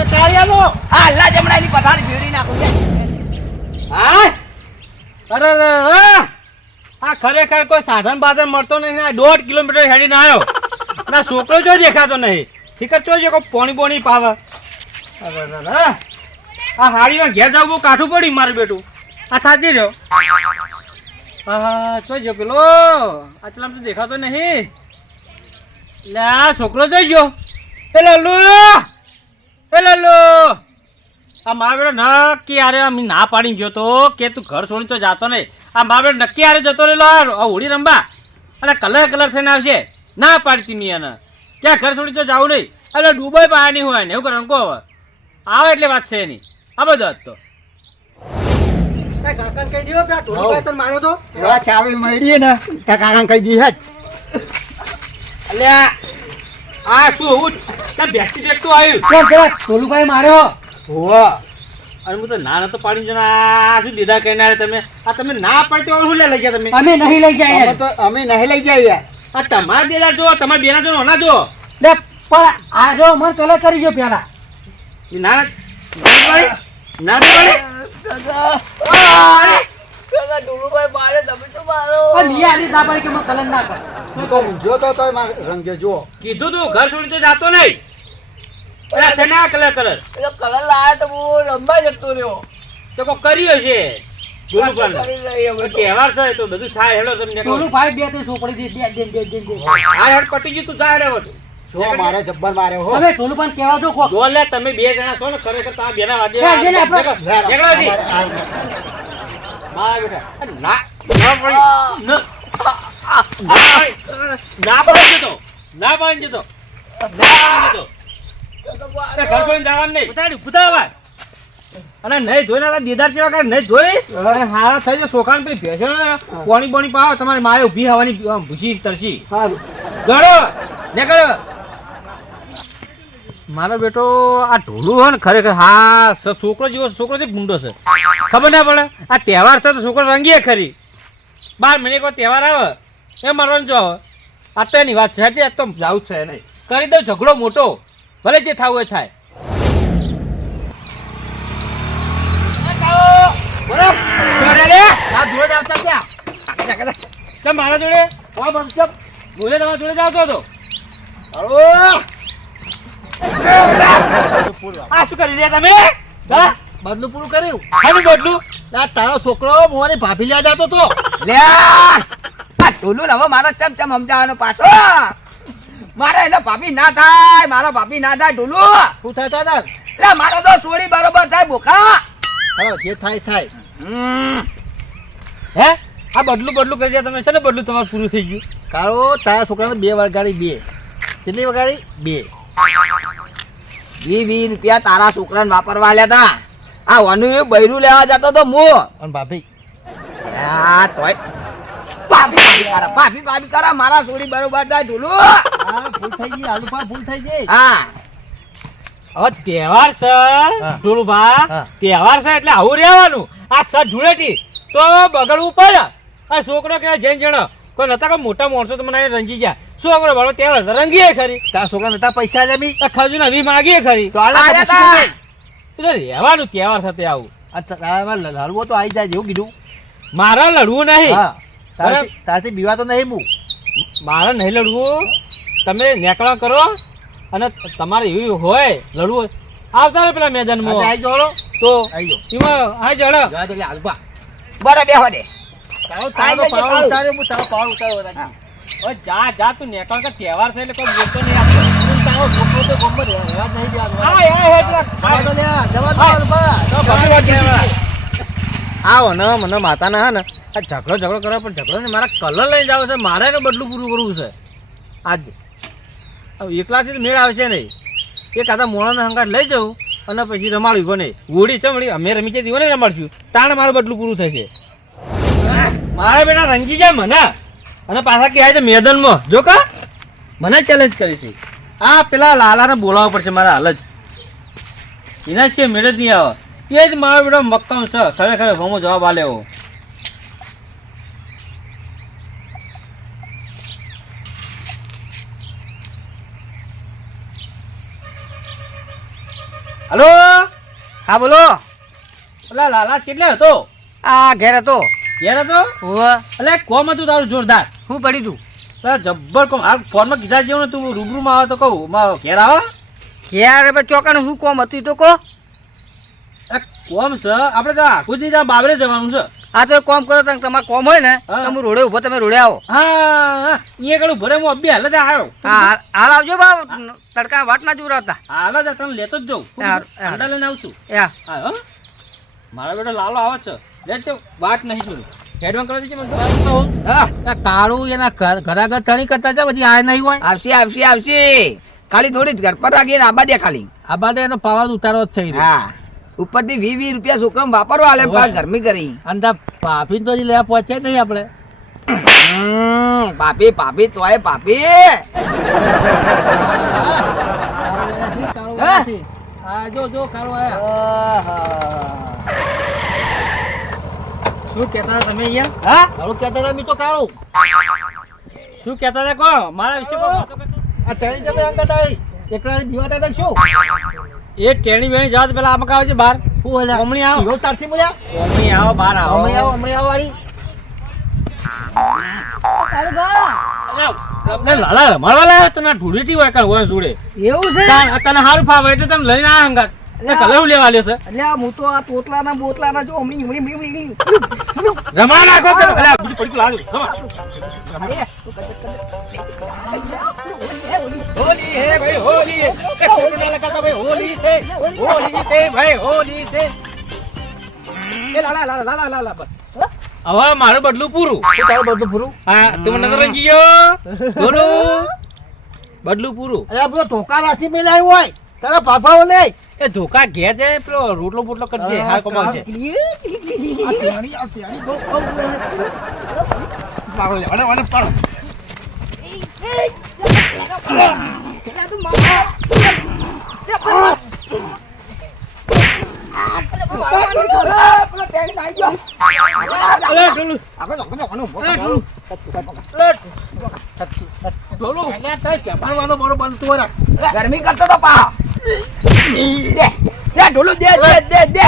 એ કાળિયાનો આ અલ્લા નાખું લે. હા? અરે આ ખરેખર કોઈ સાધન બાધન મળતો નહીં આ દોઢ કિલોમીટર હેડીને આવ્યો ના છોકરો જો દેખાતો નહીં. ઠીક જ જો કોઈ પોણી પોણી પાવે. અરે અરે આ હાડીમાં ઘેર જવું કાઠું પડ્યું મારું બેટું. આ થાકી રહ્યો હા જોઈ જો પેલો. આટલામાં તો દેખાતો નહીં. લે, આ છોકરો જોઈ ગયો. એ લલ્લુ. એ લલ્લુ આ મારા બેટો નક્કી આરે અમે ના પાડી ગયો તો? કે તું ઘર છોડી તો જાતો નહીં. આ મારા બેટો નક્કી આરે જતો રહેલો આ હોળી રમવા. અને કલર કલર થઈને આવશે. ના પાડતી મી એને. ક્યાં ઘર છોડી તો જાવું નહીં. એટલે ડુબઈ પાણી નહીં હોય ને એવું કરે કહો હવે. આવે એટલે વાત છે એની. આ બધો હતો તો. કાકાને કહી દીધો પેલા ઢોલભાઈ તને માર્યો તો. ચાવી મળી ને કાકા કહી દી હેઠ અલ્યા આ શું હું ત્યાં બેસતી બેસતું આવ્યું કેમ પેલા ટોલુભાઈ માર્યો? હોવા. અને હું તો ના નતો પાડી જો આ શું દીધા કહેનારે તમે? આ તમે ના પાડતો શું લઈ ગયા તમે? અમે નહીં લઈ જાય અમે તો અમે નહીં લઈ જાય આ તમારા દેલા જો તમારા બેના જો ના જો લે પણ આ જો મન કલર કરી જો પેલા. ના ના ના ના પડે મારે. તો મારો પણ ઈ આલી ના પાડી કે મને કલર ના કર તું તો ઊંઝો તો તોય મારે રંગે જુઓ. કીધું તું ઘર છોડી તો જાતો નહીં. અરે છે ના કલર કલર? પેલો કલર લાયા તો હું લંબાઈ જતો રહ્યો. તો કોઈ કર્યો છે બોલું પાછો પણ. કરી લઈએ તહેવાર છે તો બધું થાય હેડો તમને કહું. ટોલુભાઈ બે તો છોકરી દે દે દે દે દે આ હેડ પટી ગયું તું જા હેડે જો મારે જબ્બર માર્યો હો. તમે ટોલુભાઈ કહેવા દો કોક. જો તમે બે જણા છો ને ખરેખર તમારા બેના વાદે બેટા. ના. ના પડી ન- ના પડી જતો. ના પડી જતો. ના પડી જતો. તે ઘર છોડીને જવાનું નહીં. ઉતારી ઉતારવા અને નહીં ધોઈ ના દીદાર જેવા કરે? નહીં ધોઈ? અને હારા થઈ જાય સોખાન પેલી ભેસો ને? પોણી બોણી પાવો તમારી માએ ઊભી હવાની ભૂસી તરસી. ગળો ને મારો બેટો આ ઢોલું હોય ને ખરેખર હા છોકરો જેવો છોકરો છે ભૂંડો છે. ખબર ના પડે. આ તહેવાર છે તો છોકરો રંગીએ ખરી. બાર મહિને કોઈ તહેવાર આવે એ મારવાનું જો. આ તો એની વાત છે આ તો જાવું છે નહીં. કરી દઉં ઝઘડો મોટો. ભલે જે થવું એ થાય. મારા જોડે? બોલે તમારા જોડે જાવતો હતો. આ શું કરી રહ્યા તમે? હા? બદલું પૂરું કર્યું? ખાલી બદલું? આ તારો છોકરો મોને ભાભી લ્યા જતો તો. લે આ! ઢોલું ને હવે મારા ચમ ચમ સમજાવવાનો પાછો. મારે એને ભાભી ના થાય મારો ભાભી ના થાય ઢોલું. શું થાય દાદા એટલે મારો તો સોરી બરોબર થાય બોકા હા જે થાય થાય. હે? આ બદલું બદલું કરી દીધા તમે છે ને બદલું તમારું પૂરું થઈ ગયું? કાળો તારા છોકરાને બે વગાડી બે. કેટલી વગાડી? બે. વી વી રૂપિયા તારા છોકરાને વાપરવા લેતા આ વાનું બૈરું લેવા જતો તો મો. અને ભાભી? આ તોય. ભાભી ભાભી કરા ભાભી ભાભી કરા મારા સોરી બરોબર થાય ઢોલું. હા ભૂલ થઈ ગઈ આલુપા ભૂલ થઈ ગઈ. હા. હવે તહેવાર છે ઢોલુભા. તહેવાર છે એટલે આવું રહેવાનું. આ સર ધૂળેટી તો બગડવું પડે. આ છોકરો કે જૈન જણ. કોઈ નતા કોઈ મોટા માણસો તો મને રંગી ગયા. છોકરો બાળો તહેવાર રંગીએ ખરી. તારા છોકરા નતા પૈસા જમી આ ખજૂર નવી માગીએ ખરી. તો આ રહેવાનું તહેવાર સાથે આવું. લડવો તો આવી જાય એવું કીધું. મારે લડવું નહીં. તારાથી તારાથી બીવા તો નહીં હું મારે નહીં લડવું. તમે નેકળા કરો અને તમારે એવું હોય લડવું આવતા રે પેલા મેદાનમાં. આવી જોડો તો એમાં હા જડ આલુપા બરાબર બેહવા દે. જા જા તું નેકળ કે તહેવાર છે એટલે કોઈ બોલતો નહીં આપતો. તું તારો છોકરો તો ગમત રહેવા નહીં દેવાનો. જવા જવા. આવો, ને મને માતાના હે, ને. આ ઝઘડો ઝઘડો કરે પણ ઝઘડો ને મારા કલર લઈને જાવ છે. મારે એને બદલું પૂરું કરવું છે. આજ. એકલાથી મેળ આવશે નહીં. એ કાતા મોણાનો હંગાટ લઈ જાઉં અને પછી રમાડ્યું કોને હોળી ચમડી, અમે રમી છે દીવાને રમાડશું. તાણ મારું બદલું પૂરું થશે. મારા બેટા રંગી જાય મને. અને પાછા કહેવાય છે? મેદાનમાં. જો કા. મને ચેલેન્જ કરીશ. આ પેલા લાલાને બોલાવવા પડશે મારા હાલ જ. એના મેળ જ નહીં આવે. એ જ મારો બેટો મક્કમ છે. ખરેખર ભમો જવાબ આલે એવો. હલો? હા બોલો. અલા લાલા કેટલે હતો? આ ઘેર હતો. ઘેર હતો? અલે કોમ હતું તારું જોરદાર. શું પડ્યું તું. જબ્બર કોમ. આ ફોનમાં કીધા જેવું ને તું રૂબરૂમાં આવે તો કહું. ઘેર આવે? ઘેર હવે ચોકાનું શું કોમ હતું તો કો કોમ છે? આપણે તો આખું જ બાબરે જવાનું છે. આ તો કોમ કરો તમે તમારે કોમ હોય ને તમે રોડે ઊભો તમે રોડે આવો. હા એ કડું ભરે હું અભી હાલ જ આવ્યો. હા હાલ- આવજો બા તડકા વાટ ના જોરાતા હાલ જ તને લેતો જ જાઉં. હાર. લઈને આવું છું. હા મારા બેટો લાલો આવે છે. લેટ વાટ વાત નહીં જોઈ. હેડમાં કરી દેજે મને. તો. હા. આ કાળું એના ઘર ઘર આગળ કરતા છે પછી આ નહીં હોય. આવશે આવશે આવશે. ખાલી થોડી જ ઘર. પર રાખીને ખાલી. આ બાદ એનો પાવર ઉતારો જ છે. હા. ઉપરથી વી વી રૂપિયા છોકરા વાપરવા આલે. ગરમી કરી. અને ભાભી તો લેવા પહોંચે નહીં આપણે. પાપી પાપી તોય પાપી. જો જો કાળું આયા. શું કહેતા તમે અહીંયા? હા? કાળું કહેતા હતા, "મી તો કાળું શું કહેતા હતા કહો? મારા વિશે. આ ચણી તમે અંગત આવી એકલા બીવાતા હતા શું? એ ટેણી બેણી જાત પેલા આમાં કાવે છે બહાર. હોય લ્યા? હમણાં આવો. હીરો તારથી મળ્યા? મમ્મી આવો બહાર આવો. હમણાં આવો હમણાં આવો વાળી. આપણે લાલા તને ઢૂંઢીટી હોય કાલ હોય જોડે. એવું છે? તાન- તને સારું ફાવે એટલે તમે લઈને આ હંગાત. એટલે કલર હું લેવા લ્યો છે. એટલે આ તો આ તોતલાના બોતલાના જો હમણી હમણી હમણી હમણી રમા નાખો હે ભાઈ હોલી એ ખોટું ના લગાડતા ભાઈ હોલી છે હોલી છે ભાઈ હોલી છે એ લાલા લાલા લાલા લાલા બસ હવે મારું બદલું પૂરું તારું બદલું પૂરું હા તું મને નજર ગયો બોલો બદલું પૂરું અરે બધો ટોકા રાશી મેલાય હોય તારા પાપાઓ લે એ ધોકા ઘે છે પેલો રોટલો બોટલો કરજે હા કમાલ છે આ આ બહુ પાડો લે, વાળે, વાળે, પાડો. ગરમી કરતો તો પા ઢોલું દે દે દે દે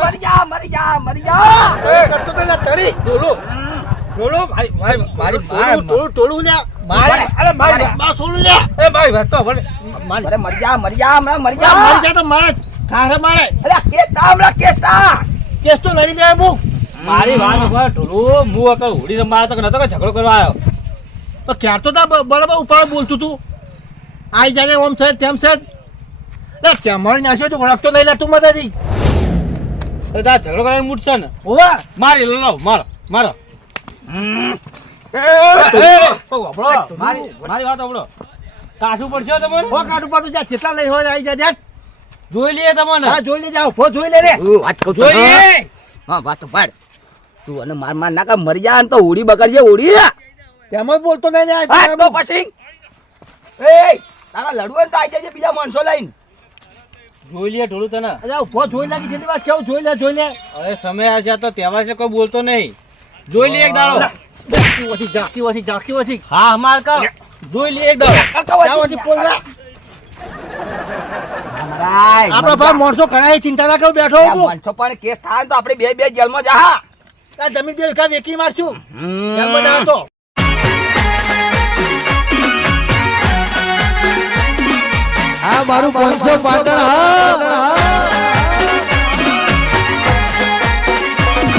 મરી જા મરી જા મરી જા કરતો તો તરી. ઢોલું ઢોલું મારી મારી મારી ટોળું, ટોળું, ટોળું લે. મારે? અરે મારી બા, સોળું લે. એ વાત તો ભલે. મારી મરી જા મરી જા હમણાં મરી જા તો મારે ખારે મારે? અરે કેસ તા હમણાં કેસ તા. કેસ તો લડી જાય મુક મારી વાત ઉપર ઢોલું હું અકલ હોડી રમવા તો નતો ઝઘડો કરવા આવ્યો? તો ક્યાર તો તા બરાબર ઉપાડ બોલતું તું? આઈ જાય ઓમ છે તેમ છે લે ચમળ નાખ્યો તો ઓળખતો નહીં લે તું મદાજી તો ઝઘડો કરવાનું મૂડ છે ને. હોવા. મારી લો મારો મારો. મારી મારી વાત કેટલા લે લે ઉડી તેમ જ બોલતો નહીં તો પછી એ તારા લડવું તો આઈ જજે બીજા માણસો લઈને જોઈ લે ઢોલું તને અલ્યા ઊભો જોઈ લે કે જેની વાત કેવું જોઈ લે જોઈ લે હવે સમય આવશે તો તહેવાર છે કોઈ બોલતો નહીં જોઈ લઈએ એક દાડો હા અમાર કા જોઈ ભાઈ માણસો ચિંતા ના કરું બેઠો હું માણસો પણ કેસ થાય તો આપણે બે બે જેલમાં જા. આ જમીન બે વીઘા વેચી મારશું. જેલમાં તો. આ મારું પાંચસો પાટણ હા.